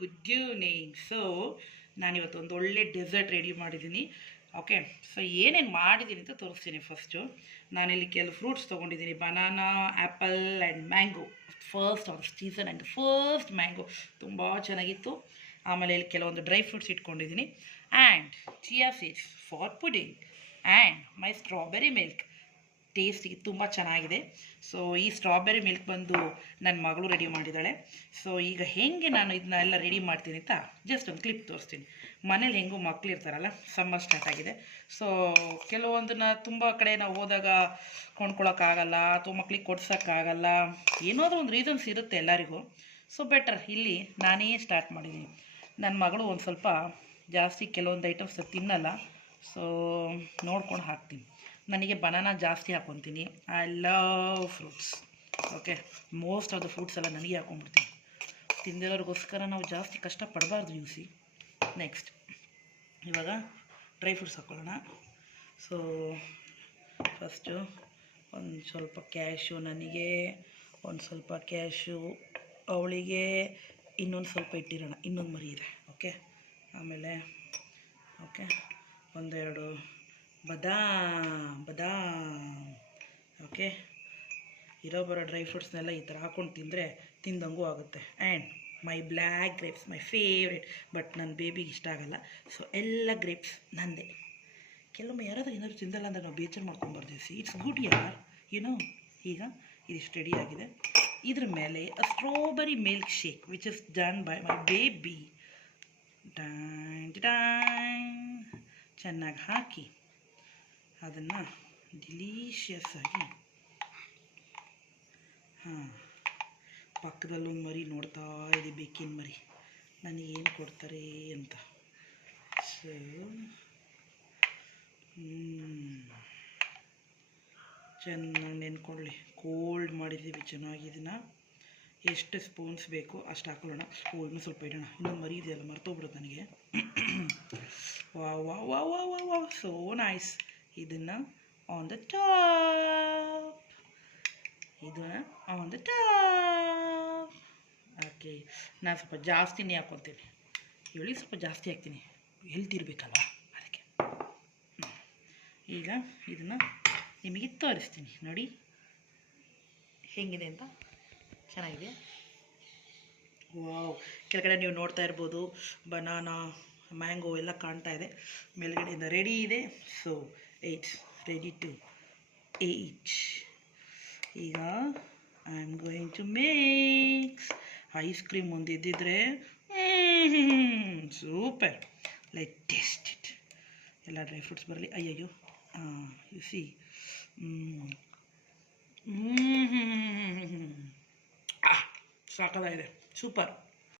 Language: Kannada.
Good evening. ಸೊ ನಾನಿವತ್ತು ಒಂದು ಒಳ್ಳೆ ಡೆಸರ್ಟ್ ರೆಡಿ ಮಾಡಿದ್ದೀನಿ. ಓಕೆ, ಸೊ ಏನೇನು ಮಾಡಿದ್ದೀನಿ ಅಂತ ತೋರಿಸ್ತೀನಿ. ಫಸ್ಟು ನಾನಿಲ್ಲಿ ಕೆಲವು ಫ್ರೂಟ್ಸ್ ತೊಗೊಂಡಿದ್ದೀನಿ, banana, apple and mango. First of season and first mango ತುಂಬ ಚೆನ್ನಾಗಿತ್ತು. ಆಮೇಲೆ ಇಲ್ಲಿ ಕೆಲವೊಂದು ಡ್ರೈ ಫ್ರೂಟ್ಸ್ ಇಟ್ಕೊಂಡಿದ್ದೀನಿ, and chia seeds for pudding, and my strawberry milk. ಟೇಸ್ಟಿಗೆ ತುಂಬ ಚೆನ್ನಾಗಿದೆ. ಸೊ ಈ ಸ್ಟ್ರಾಬೆರಿ ಮಿಲ್ಕ್ ಬಂದು ನನ್ನ ಮಗಳು ರೆಡಿ ಮಾಡಿದ್ದಾಳೆ. ಸೊ ಈಗ ಹೇಗೆ ನಾನು ಇದನ್ನ ಎಲ್ಲ ರೆಡಿ ಮಾಡ್ತೀನಿ ಅಂತ ಜಸ್ಟ್ ಒಂದು ಕ್ಲಿಪ್ ತೋರಿಸ್ತೀನಿ. ಮನೇಲಿ ಹೆಂಗೂ ಮಕ್ಳು ಇರ್ತಾರಲ್ಲ, ಸಮ್ಮರ್ ಸ್ಟಾರ್ಟ್ ಆಗಿದೆ. ಸೊ ಕೆಲವೊಂದನ್ನ ತುಂಬ ಕಡೆ ನಾವು ಹೋದಾಗ ಕೊಂಡ್ಕೊಳಕ್ಕಾಗಲ್ಲ ಅಥವಾ ಮಕ್ಳಿಗೆ ಕೊಡ್ಸೋಕ್ಕಾಗಲ್ಲ, ಏನಾದರೂ ಒಂದು ರೀಸನ್ಸ್ ಇರುತ್ತೆ ಎಲ್ಲರಿಗೂ. ಸೊ ಬೆಟರ್ ಇಲ್ಲಿ ನಾನೇ ಸ್ಟಾರ್ಟ್ ಮಾಡಿದ್ದೀನಿ. ನನ್ನ ಮಗಳು ಒಂದು ಸ್ವಲ್ಪ ಜಾಸ್ತಿ ಕೆಲವೊಂದು ಐಟಮ್ಸ್ ತಿನ್ನಲ್ಲ, ಸೊ ನೋಡ್ಕೊಂಡು ಹಾಕ್ತೀನಿ. ನನಗೆ ಬನಾನಾ ಜಾಸ್ತಿ ಹಾಕ್ಕೊತೀನಿ. I love fruits. Okay, most of the fruits ಎಲ್ಲ ನನಗೆ ಹಾಕ್ಕೊಂಡ್ಬಿಡ್ತೀನಿ. ತಿಂದಿರೋರಿಗೋಸ್ಕರ ನಾವು ಜಾಸ್ತಿ ಕಷ್ಟಪಡಬಾರ್ದು ಯೂಸಿ. ನೆಕ್ಸ್ಟ್ ಇವಾಗ ಡ್ರೈ ಫ್ರೂಟ್ಸ್ ಹಾಕ್ಕೊಳ್ಳೋಣ. ಸೊ ಫಸ್ಟು ಒಂದು ಸ್ವಲ್ಪ ಕ್ಯಾಶು, ನನಗೆ ಒಂದು ಸ್ವಲ್ಪ ಕ್ಯಾಶು, ಅವಳಿಗೆ ಇನ್ನೊಂದು ಸ್ವಲ್ಪ ಇಟ್ಟಿರೋಣ, ಇನ್ನೊಂದು ಮರಿ ಇದೆ. ಓಕೆ, ಆಮೇಲೆ ಓಕೆ ಒಂದೆರಡು ಬಾದಾಮ್. ಓಕೆ, ಇರೋ ಬರೋ ಡ್ರೈ ಫ್ರೂಟ್ಸ್ನೆಲ್ಲ ಈ ಥರ ಹಾಕ್ಕೊಂಡು ತಿಂದರೆ ತಿಂದಂಗೂ ಆಗುತ್ತೆ. And my black grapes, my favourite. But ನನ್ನ ಬೇಬಿಗೆ ಇಷ್ಟ ಆಗಲ್ಲ, ಸೊ ಎಲ್ಲ ಗ್ರೇಪ್ಸ್ ನಂದೇ. ಕೆಲವೊಮ್ಮೆ ಯಾರಾದರೂ ಏನಾದರೂ ತಿಂದಲ್ಲ ಅಂದರೆ ನಾವು ಬೇಜಾರು ಮಾಡ್ಕೊಂಬರ್ತೀವಿ. ಇಟ್ಸ್ ಗುಡ್ ಯಾರ್, ಏನೋ. ಈಗ ಇದಿಷ್ಟು ರೆಡಿ ಆಗಿದೆ. ಇದ್ರ ಮೇಲೆ strawberry milk shake which is done by my baby. ಚೆನ್ನಾಗಿ ಹಾಕಿ ಅದನ್ನು ಡಿಲೀಷಿಯಸ್ ಆಗಿ, ಪಕ್ಕದಲ್ಲೊಂದು ಮರಿ ನೋಡ್ತಾ ಇದೆ, ಬೇಕಿನ ಮರಿ, ನನಗೇನು ಕೊಡ್ತಾರೆ ಅಂತ. ಸೊ ಚೆನ್ನಾಗಿ ನೆನ್ಕೊಳ್ಳಿ. ಕೋಲ್ಡ್ ಮಾಡಿದ್ದೀವಿ ಚೆನ್ನಾಗಿದನ್ನು. ಎಷ್ಟು ಸ್ಪೂನ್ಸ್ ಬೇಕು ಅಷ್ಟು ಹಾಕೊಳ್ಳೋಣ. ಇನ್ನೂ ಸ್ವಲ್ಪ ಇಡೋಣ, ಇನ್ನೊಂದು ಮರಿ ಇದೆಯಲ್ಲ, ಮರ್ತೋಗ್ಬಿಡುತ್ತೆ ನನಗೆ. ವಾ ವಾ ವಾ ವಾ ವಾ ವಾ, ಸೋ ನೈಸ್. ಇದನ್ನು ಆನ್ ದ ಟಾಪ್, ಇದನ್ನು ಆನ್ ದ ಟಾಪ್. ಓಕೆ, ನಾನು ಸ್ವಲ್ಪ ಜಾಸ್ತಿನೇ ಹಾಕ್ಕೊತೀನಿ. ಹೇಳಿ ಸ್ವಲ್ಪ ಜಾಸ್ತಿ ಹಾಕ್ತೀನಿ, ಹೆಲ್ತ್ ಇರಬೇಕಲ್ವ, ಅದಕ್ಕೆ. ಈಗ ಇದನ್ನು ನಿಮಗೆ ತೋರಿಸ್ತೀನಿ ನೋಡಿ ಹೇಗಿದೆ ಅಂತ. ಚೆನ್ನಾಗಿದೆ. ವಾವ್, ಕೆಳಗಡೆ ನೀವು ನೋಡ್ತಾ ಇರ್ಬೋದು ಬನಾನಾ, ಮ್ಯಾಂಗೋ ಎಲ್ಲ ಕಾಣ್ತಾ ಇದೆ. ಮೇಲ್ಗಡೆಯಿಂದ ರೆಡಿ ಇದೆ. So it's ready to eat. ಈಗ I am going to makes ice cream ಒಂದಿದ್ದಿದ್ರೆ ಸೂಪರ್. Let taste it. ಎಲ್ಲ ಡ್ರೈ ಫ್ರೂಟ್ಸ್ ಬರಲಿ. ಅಯ್ಯಯ್ಯೋ, ಯು ಸಿ, ಸಾಕಾಗಿದೆ, ಸೂಪರ್.